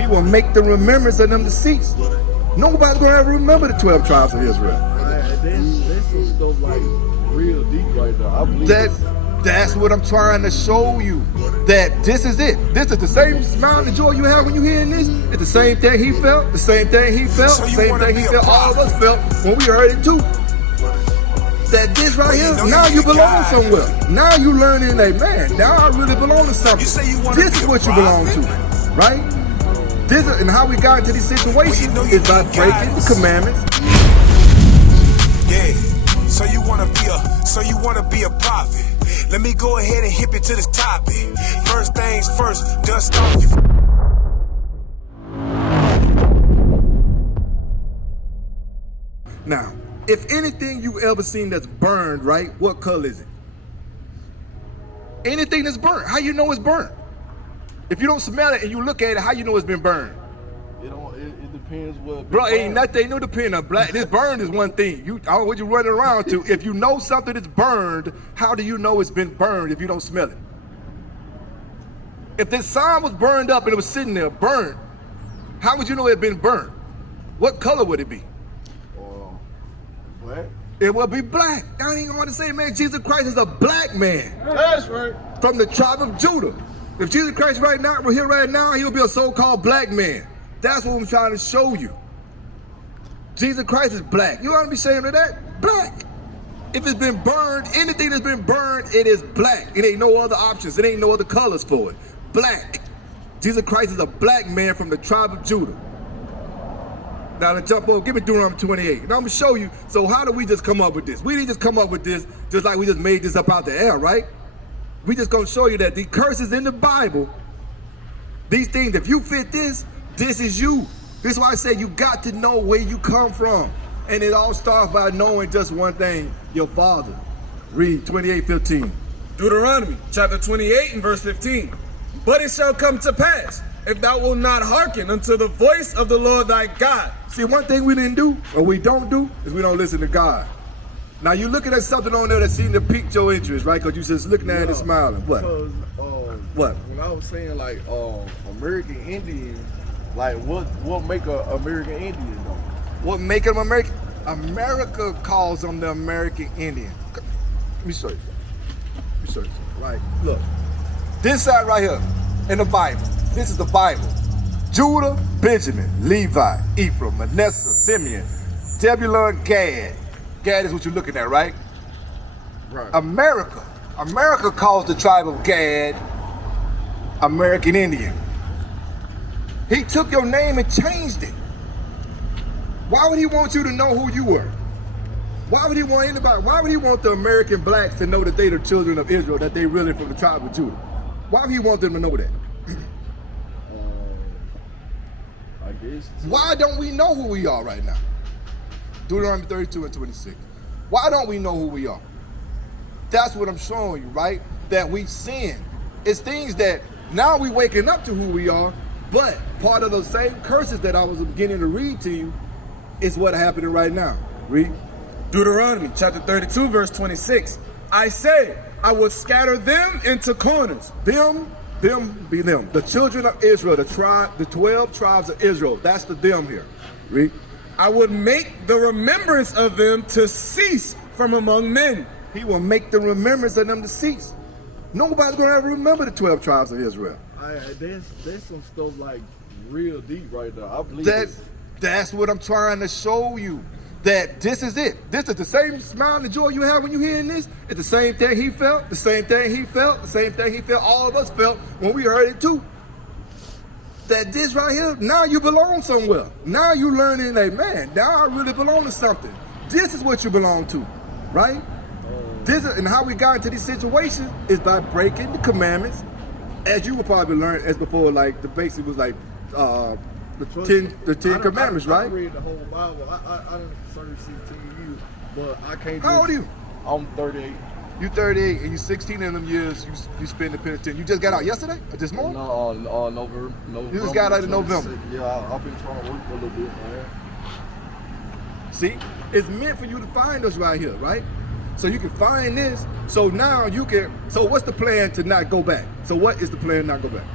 He will make the remembrance of them to cease. Nobody's going to ever remember the 12 tribes of Israel. There's some stuff like real deep right there. I believe That's what I'm trying to show you. That this is it. This is the same smile and joy you have when you hearing this. It's the same thing he felt, the same thing he felt, the same thing he felt, all of us felt when we heard it too. That this right here, now you belong somewhere. Now you learning that, man, now I really belong to something. This is what you belong to, right? This is, and how we got into these situations is by breaking the commandments. Yeah, so you wanna be a prophet. Let me go ahead and hip it to this topic. First things first, dust off your... Now, if anything you ever seen that's burned, right, what color is it? Anything that's burnt, how you know it's burnt? If you don't smell it and you look at it, how you know it's been burned? It depends what. Bro, ain't nothing, no depend on black. This burned is one thing. I don't know what you're running around to. If you know something that's burned, how do you know it's been burned if you don't smell it? If this sign was burned up and it was sitting there burned, how would you know it had been burned? What color would it be? Black. It would be black. I ain't going to say, man, Jesus Christ is a black man. That's right. From the tribe of Judah. If Jesus Christ right now were here right now, he would be a so-called black man. That's what I'm trying to show you. Jesus Christ is black. You ought to be ashamed of that? Black. If it's been burned, anything that's been burned, it is black. It ain't no other options. It ain't no other colors for it. Black. Jesus Christ is a black man from the tribe of Judah. Now let's jump over, give me Deuteronomy 28. And I'm gonna show you, so how do we just come up with this? We didn't just come up with this just like we just made this up out the air, right? We just gonna show you that the curses in the Bible, these things, if you fit this, this is you. This is why I say you got to know where you come from. And it all starts by knowing just one thing, your father. Read 28:15. Deuteronomy chapter 28 and verse 15. But it shall come to pass, if thou wilt not hearken unto the voice of the Lord thy God. See, one thing we didn't do, or we don't do, is we don't listen to God. Now you looking at something on there that seemed to pique your interest, right? Because you just looking at it and smiling. What? Because, what? When I was saying like American Indians, like what make a American Indian though? What make them American? America calls them the American Indian. Let me show you. Let me show you. Right? Look. This side right here in the Bible. This is the Bible. Judah, Benjamin, Levi, Ephraim, Manasseh, Simeon, Zebulun, Gad. Gad is what you're looking at, right? Right. America calls the tribe of Gad American Indian. He took your name and changed it. Why would he want you to know who you were? Why would he want anybody? Why would he want the American blacks to know that they the children of Israel, that they really from the tribe of Judah? Why would he want them to know that? I guess. Why don't we know who we are right now? Deuteronomy 32 and 26. Why don't we know who we are? That's what I'm showing you, right? That we sin. It's things that now we waking up to who we are, but part of those same curses that I was beginning to read to you is what happening right now. Read. Deuteronomy chapter 32 verse 26. I say, I will scatter them into corners. Them be them. The children of Israel, the 12 tribes of Israel. That's the them here. Read. I would make the remembrance of them to cease from among men. He will make the remembrance of them to cease. Nobody's going to ever remember the 12 tribes of Israel. There's some stuff like real deep right there. I believe that's what I'm trying to show you. That this is it. This is the same smile and joy you have when you hearing this. It's the same thing he felt, the same thing he felt, the same thing he felt, all of us felt when we heard it too. That this right here, now you belong somewhere. Now you learning that, man, now I really belong to something. This is what you belong to, right? This is, and how we got into these situations is by breaking the commandments, as you will probably learn as before, like the basic was like the Ten Commandments, right? I read the whole Bible. I didn't serve 16 years, but I can't. How old are you? I'm 38. You 38 and you 16 in them years you spend in the penitentiary. You just got out yesterday or this morning? No, November. You just got out in November. Yeah, I've been trying to work for a little bit, man. See, it's meant for you to find us right here, right? So you can find this. So now you can. So what's the plan to not go back? So what is the plan to not go back?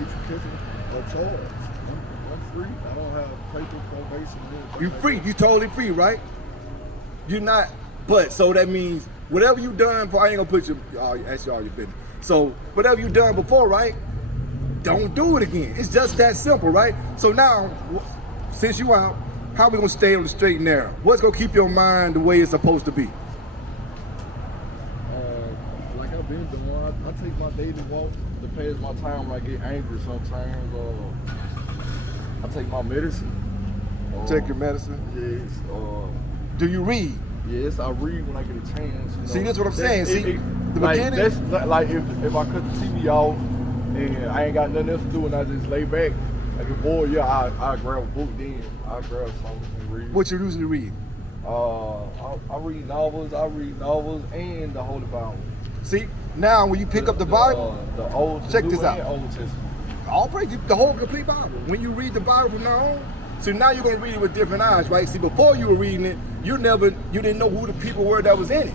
if you catch a charge, I'm free. I don't have paper probation. You free. You totally free, right? You're not. But so that means whatever you done before, I ain't gonna put you. Ask you all your business. So whatever you done before, right? Don't do it again. It's just that simple, right? So now, since you out, how we gonna stay on the straight and narrow? What's gonna keep your mind the way it's supposed to be? Like I've been doing, I take my daily walk to pass my time when I get angry sometimes. I take my medicine. Take your medicine. Yes. Do you read? Yes, I read when I get a chance. You know. See, that's what I'm saying. See, the like, beginning. that's like if I cut the TV off and I ain't got nothing else to do and I just lay back, like a boy, yeah, I grab a book then. I grab something and read. What you usually read? I read novels. I read novels and the Holy Bible. See, now when you pick up the Bible, the Old check New this out. and Old Testament. All praise the whole complete Bible. When you read the Bible from now on, so now you're gonna read it with different eyes, right? See, before you were reading it, you didn't know who the people were that was in it.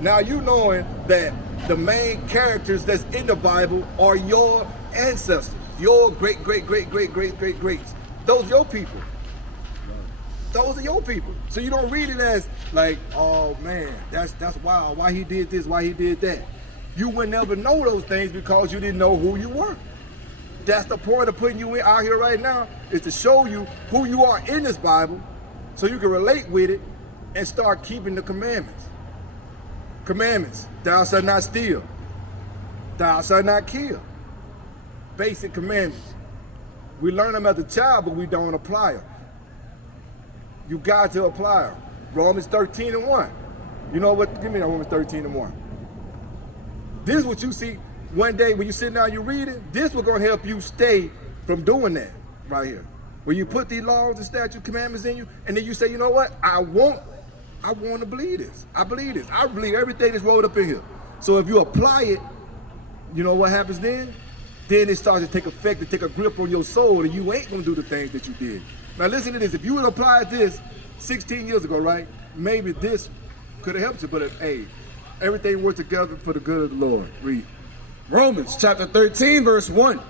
Now you knowing that the main characters that's in the Bible are your ancestors, your great greats. Those are your people. Those are your people. So you don't read it as like, oh man, that's wild. Why he did this? Why he did that? You would never know those things because you didn't know who you were. That's the point of putting you out here right now, is to show you who you are in this Bible so you can relate with it and start keeping the commandments. Commandments, thou shalt not steal. Thou shalt not kill. Basic commandments. We learn them as a child, but we don't apply them. You got to apply them. Romans 13:1. You know what? Give me that Romans 13:1. This is what you see one day when you sit down, you read it. This will gonna help you stay from doing that right here. When you put these laws and statute commandments in you, and then you say, you know what? I want to believe this. I believe this. I believe everything that's rolled up in here. So if you apply it, you know what happens then? Then it starts to take effect, to take a grip on your soul, and you ain't gonna do the things that you did. Now listen to this. If you would apply this 16 years ago, right? Maybe this could have helped you, but hey, everything works together for the good of the Lord. Read. Romans chapter 13, verse 1.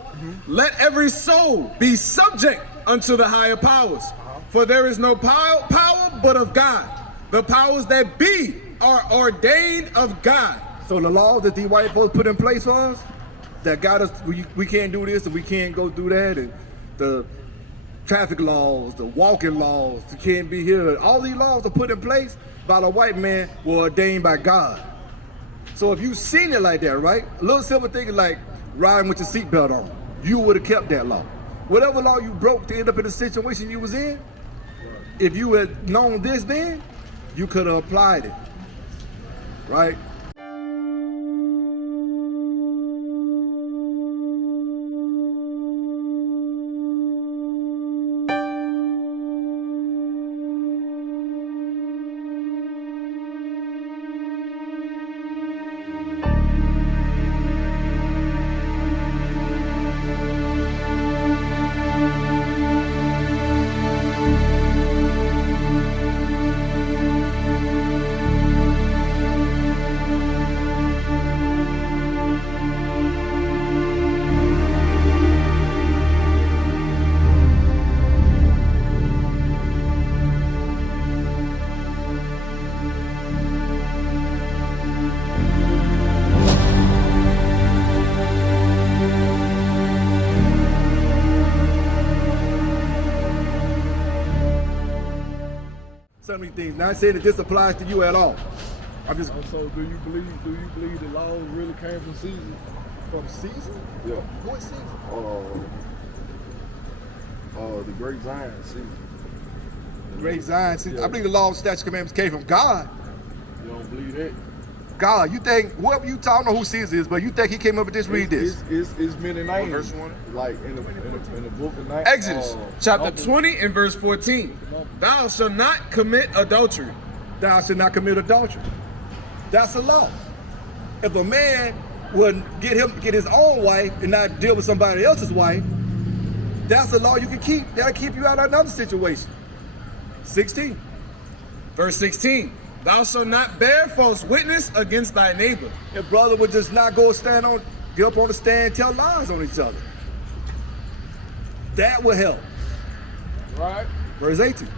Let every soul be subject unto the higher powers, for there is no power but of God. The powers that be are ordained of God. So the laws that these white folks put in place for us, that got us, we can't do this and we can't go do that, and the traffic laws, the walking laws, you can't be here. All these laws are put in place by the white man, were ordained by God. So if you seen it like that, right? A little simple thing like riding with your seatbelt on, you would have kept that law. Whatever law you broke to end up in the situation you was in, if you had known this then, you could have applied it, right? So many things. Not saying that this applies to you at all. I'm just. So do you believe the laws really came from Caesar? From Caesar? Yeah. What Caesar? The Great Zion Caesar. Great Zion. Caesar. Yeah. I believe the law, statutes, commandments came from God. You don't believe that? God, you think whoever you talk, I don't know who Caesar is, but you think he came up with this? Read this. It's many names. Verse 1? Like in the book of Numbers. Exodus. Chapter 20 and verse 14. Thou shalt not commit adultery. Thou shalt not commit adultery. That's a law. If a man would get his own wife and not deal with somebody else's wife, that's a law you can keep. That'll keep you out of another situation. 16. Verse 16. Thou shalt not bear false witness against thy neighbor. Your brother would just not get up on the stand and tell lies on each other. That will help. Right? Verse 18.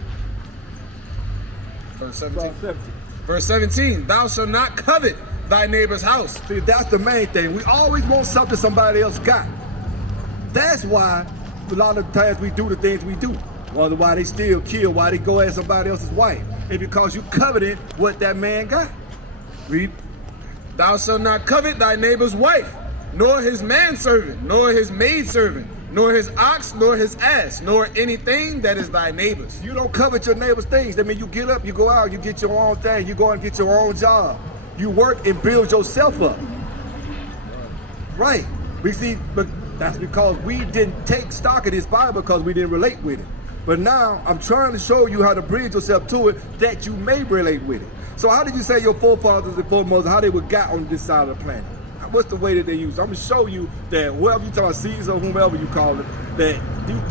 Verse 17. Verse 17. Verse 17, thou shalt not covet thy neighbor's house. See, that's the main thing. We always want something somebody else got. That's why a lot of times we do the things we do. Wonder why they still kill, why they go at somebody else's wife. It's because you coveting what that man got. Read. Thou shalt not covet thy neighbor's wife, nor his manservant, nor his maidservant, nor his ox, nor his ass, nor anything that is thy neighbor's. You don't covet your neighbor's things. That means you get up, you go out, you get your own thing, you go and get your own job. You work and build yourself up. Right. We see, but that's because we didn't take stock of this Bible because we didn't relate with it. But now I'm trying to show you how to bridge yourself to it that you may relate with it. So how did you say your forefathers and foremothers, how they were got on this side of the planet? What's the way that they use? I'm gonna show you that whoever you talk about, Caesar, whomever you call it, that you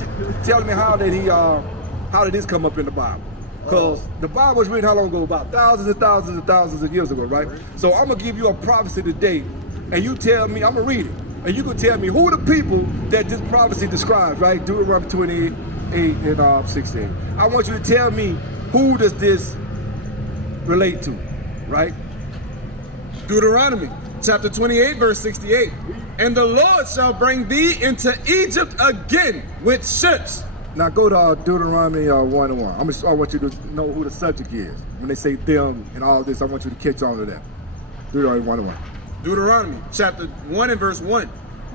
tell me how did this come up in the Bible? Because the Bible was written how long ago? About thousands and thousands and thousands of years ago, right? So I'm gonna give you a prophecy today, and you tell me, I'm gonna read it, and you can tell me who are the people that this prophecy describes, right? Deuteronomy 28 and 16. I want you to tell me who does this relate to, right? Deuteronomy chapter 28, verse 68. And the Lord shall bring thee into Egypt again with ships. Now go to Deuteronomy 1 and 1. I want you to know who the subject is. When they say them and all this, I want you to catch on to that. Deuteronomy 1 and 1. Deuteronomy chapter 1 and verse 1.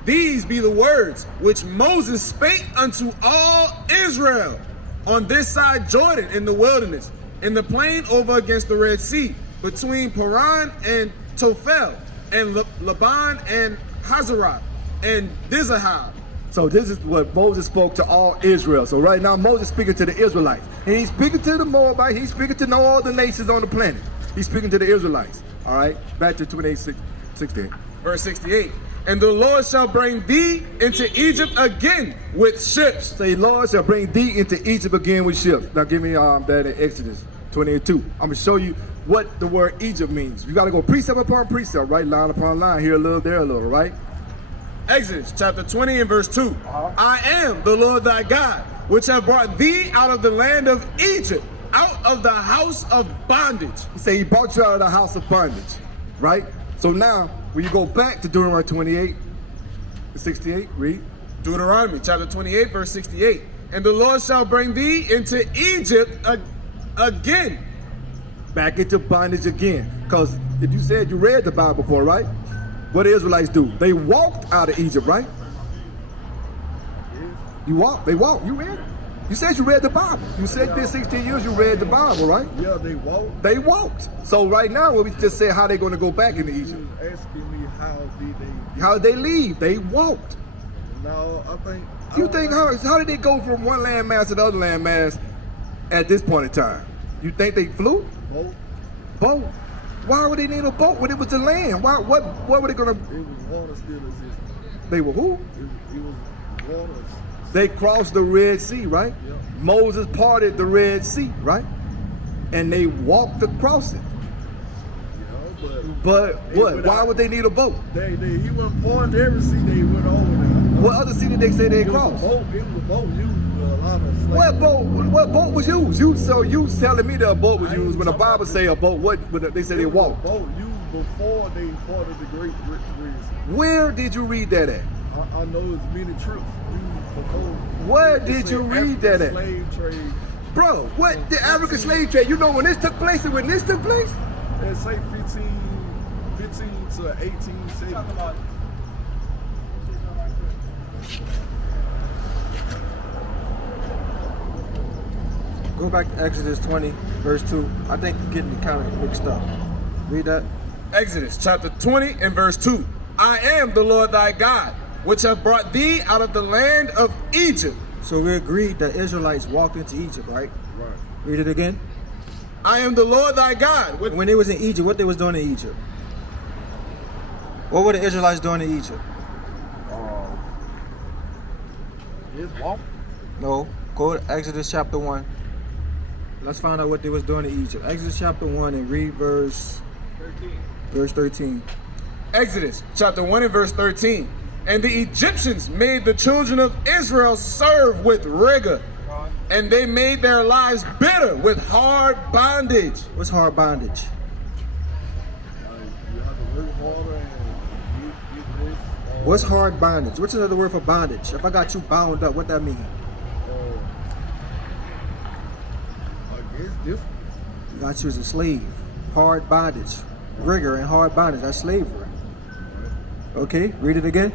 These be the words which Moses spake unto all Israel on this side Jordan in the wilderness, in the plain over against the Red Sea, between Paran and Tophel, and Laban and Hazeroth, and Dizahab. So this is what Moses spoke to all Israel. So right now Moses speaking to the Israelites. And he's speaking to the Moabites. He's speaking to all the nations on the planet. He's speaking to the Israelites. All right, back to 28:16. Verse 68. And the Lord shall bring thee into Egypt again with ships. Say, Lord shall bring thee into Egypt again with ships. Now give me that in Exodus 28:2. I'm gonna show you what the word Egypt means. You gotta go precept upon precept, right? Line upon line, here a little, there a little, right? Exodus chapter 20 and verse 2. I am the Lord thy God, which have brought thee out of the land of Egypt, out of the house of bondage. He said he brought you out of the house of bondage, right? So now, when you go back to Deuteronomy 28:68, read. Deuteronomy chapter 28, verse 68. And the Lord shall bring thee into Egypt again. Back into bondage again. Because if you said you read the Bible before, right? What the Israelites do? They walked out of Egypt, right? You walked. They walked. You read it. You said you read the Bible. You said this 16 years you read the Bible, right? Yeah, they walked. They walked. So right now, what we just said, how they going to go back into Egypt? You was asking me how did they... How did they leave? They walked. No, I think... You think how did they go from one landmass to the other landmass at this point in time? You think they flew? Boat. Boat. Why would they need a boat when it was the land? Why? What were they gonna? It was water still existing. They were who? It was water. They crossed the Red Sea, right? Yeah. Moses parted the Red Sea, right? And they walked across it. You know, But what? Why would they need a boat? He wasn't part of every sea they went over there. What other sea did they say they It was crossed? a boat. It was a boat used for a lot of slaves. What boat? What boat was used? You telling me that a boat was I ain't used when the talking Bible about say a boat? What? When they say they It was a walked? boat used before they parted the Great Red Sea. Where did you read that at? I know it's many trips used before. Where It did said you read that at? Slave trade. Bro, what? The African slave trade. You know when this took place and when this took place? They say 15 to 1870. Go back to Exodus 20, verse 2. I think you're getting kind of mixed up. Read that. Exodus chapter 20 and verse 2. I am the Lord thy God, which have brought thee out of the land of Egypt. So we agreed that Israelites walked into Egypt, right? Right. Read it again. I am the Lord thy God. When they was in Egypt, what they was doing in Egypt? What were the Israelites doing in Egypt? It's walk. No. Go to Exodus chapter 1. Let's find out what they was doing in Egypt. Exodus chapter 1 and read verse 13. Exodus chapter 1 and verse 13. And the Egyptians made the children of Israel serve with rigor, and they made their lives bitter with hard bondage. What's hard bondage? Like, you have to work harder and get this. What's hard bondage? What's another word for bondage? If I got you bound up, what that mean? I guess this. You got you as a slave. Hard bondage. Rigor and hard bondage. That's slavery. Okay, read it again.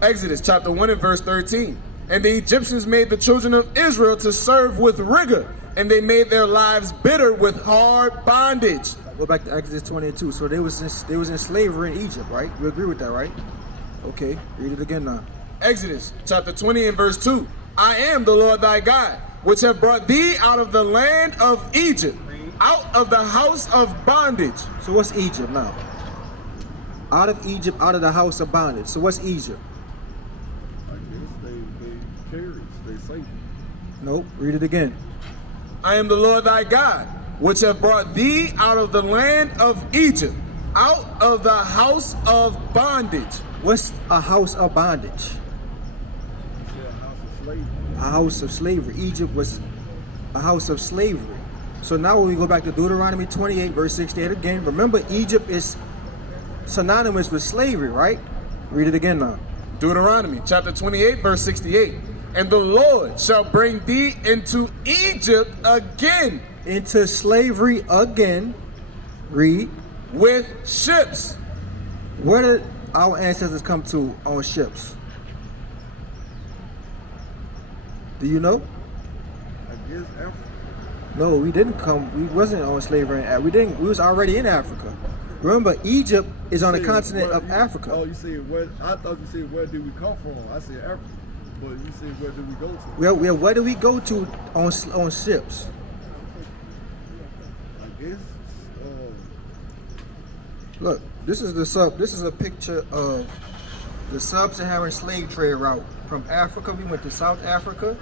Exodus chapter 1 and verse 13. And the Egyptians made the children of Israel to serve with rigor, and they made their lives bitter with hard bondage. Go back to Exodus 22. So they was in slavery in Egypt, right? You agree with that, right? Okay, read it again now. Exodus chapter 20 and verse 2. I am the Lord thy God, which have brought thee out of the land of Egypt, out of the house of bondage. So what's Egypt now? Out of Egypt, out of the house of bondage. So what's Egypt? I guess they carry, they safe. Nope, read it again. I am the Lord thy God, which have brought thee out of the land of Egypt, out of the house of bondage. What's a house of bondage? Yeah, house of slavery. A house of slavery. Egypt was a house of slavery. So now when we go back to Deuteronomy 28, verse 68 again, remember Egypt is synonymous with slavery, right? Read it again now. Deuteronomy chapter 28, verse 68. And the Lord shall bring thee into Egypt again. Into slavery again. Read. With ships. Where did our ancestors come to on ships? Do you know? I guess Africa. No, we didn't come. We wasn't on slavery. We was already in Africa. Remember, Egypt is on the continent of Africa. Oh, you said where? I thought you said where did we come from? I said Africa, but you said where did we go to? Where do we go to on ships? I guess. Look, this is a picture of the sub-Saharan slave trade route from Africa. We went to South Africa.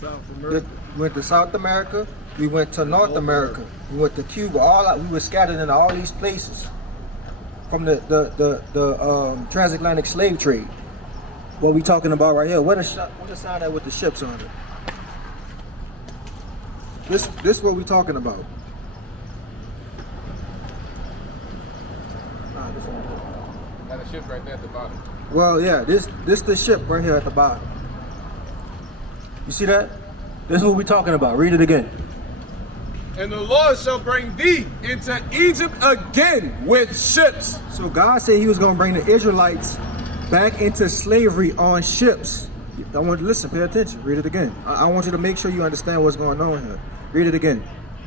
South America. We went to South America. We went to North America. We went to Cuba. We were scattered in all these places from the transatlantic slave trade. What we talking about right here? What a sign that with the ships on it. This what we talking about. Got a ship right there at the bottom. Well, yeah, this the ship right here at the bottom. You see that? This is what we talking about. Read it again. And the Lord shall bring thee into Egypt again with ships. So God said he was going to bring the Israelites back into slavery on ships. I want you to listen, pay attention. Read it again. I want you to make sure you understand what's going on here. Read it again.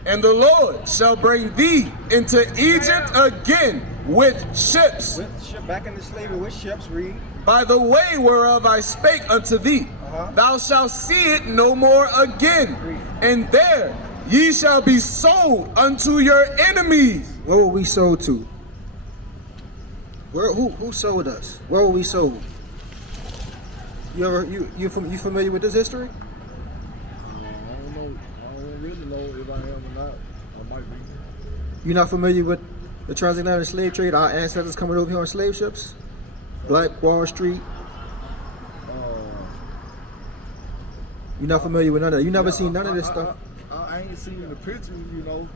And the Lord shall bring thee into Egypt again with ships. With ship back into slavery with ships, read. By the way whereof I spake unto thee, thou shalt see it no more again. And there ye shall be sold unto your enemies. Where were we sold to? Who sold us? Where were we sold? You familiar with this history? I don't know. I don't really know if I am or not. I might be. You're not familiar with the transatlantic slave trade? Our ancestors coming over here on slave ships? Black Wall Street? You're not familiar with none of that? You never seen none of this stuff? I ain't seen the pictures, you know.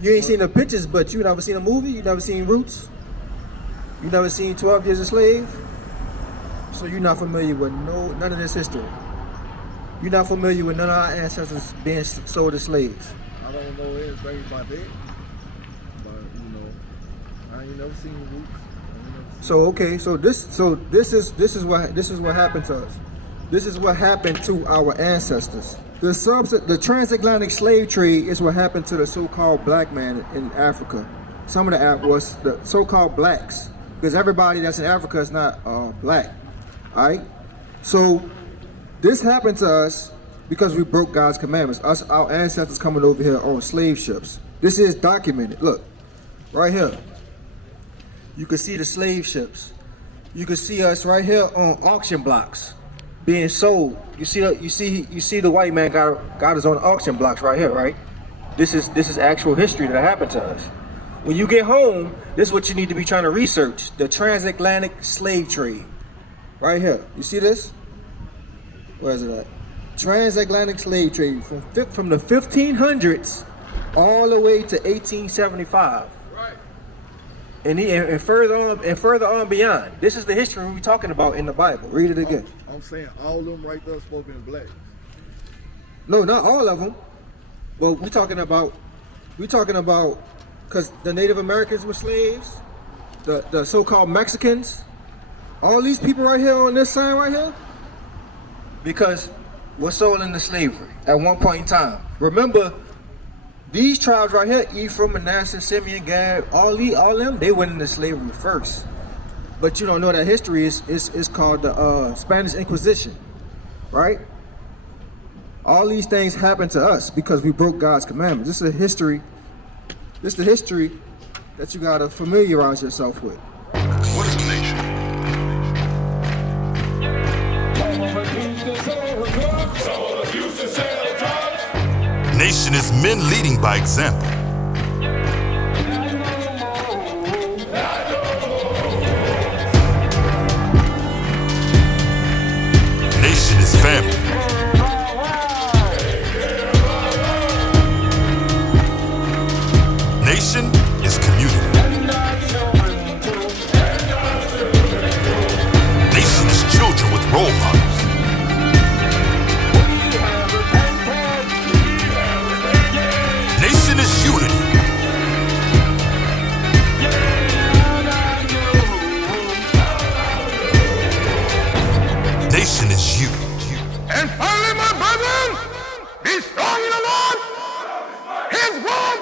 You ain't seen the pictures, but you never seen a movie? You never seen Roots? You never seen 12 Years a Slave? So you're not familiar with none of this history. You're not familiar with none of our ancestors being sold as slaves. I don't know anything about that. But, you know, I ain't never seen the Roots. So okay, so this is what happened to us. This is what happened to our ancestors. The transatlantic slave trade is what happened to the so-called black man in Africa. Some of the so-called blacks, because everybody that's in Africa is not black. All right. So this happened to us because we broke God's commandments. Our ancestors coming over here on slave ships. This is documented. Look, right here. You can see the slave ships. You can see us right here on auction blocks being sold. You see the white man got us on auction blocks right here, right? This is actual history that happened to us. When you get home, this is what you need to be trying to research: the transatlantic slave trade. Right here. You see this? Where is it at? Transatlantic slave trade from the 1500s all the way to 1875. Right. And further on beyond. This is the history we're talking about in the Bible. Read it again. I'm saying all of them right there spoken in black. No, not all of them. But we're talking about, because the Native Americans were slaves, the so-called Mexicans, all these people right here on this sign right here, because we're sold into slavery at one point in time. Remember, these tribes right here, Ephraim, Manasseh, Simeon, Gad, all them, they went into slavery first. But you don't know that history is called the Spanish Inquisition, right? All these things happened to us because we broke God's commandments. This is the history that you gotta familiarize yourself with. What is a nation? Nation is men leading by example. Nation is family. Nation is community. Nation is children with role models. Nation is unity. Nation is you. And finally, my brethren, be strong in the Lord. His word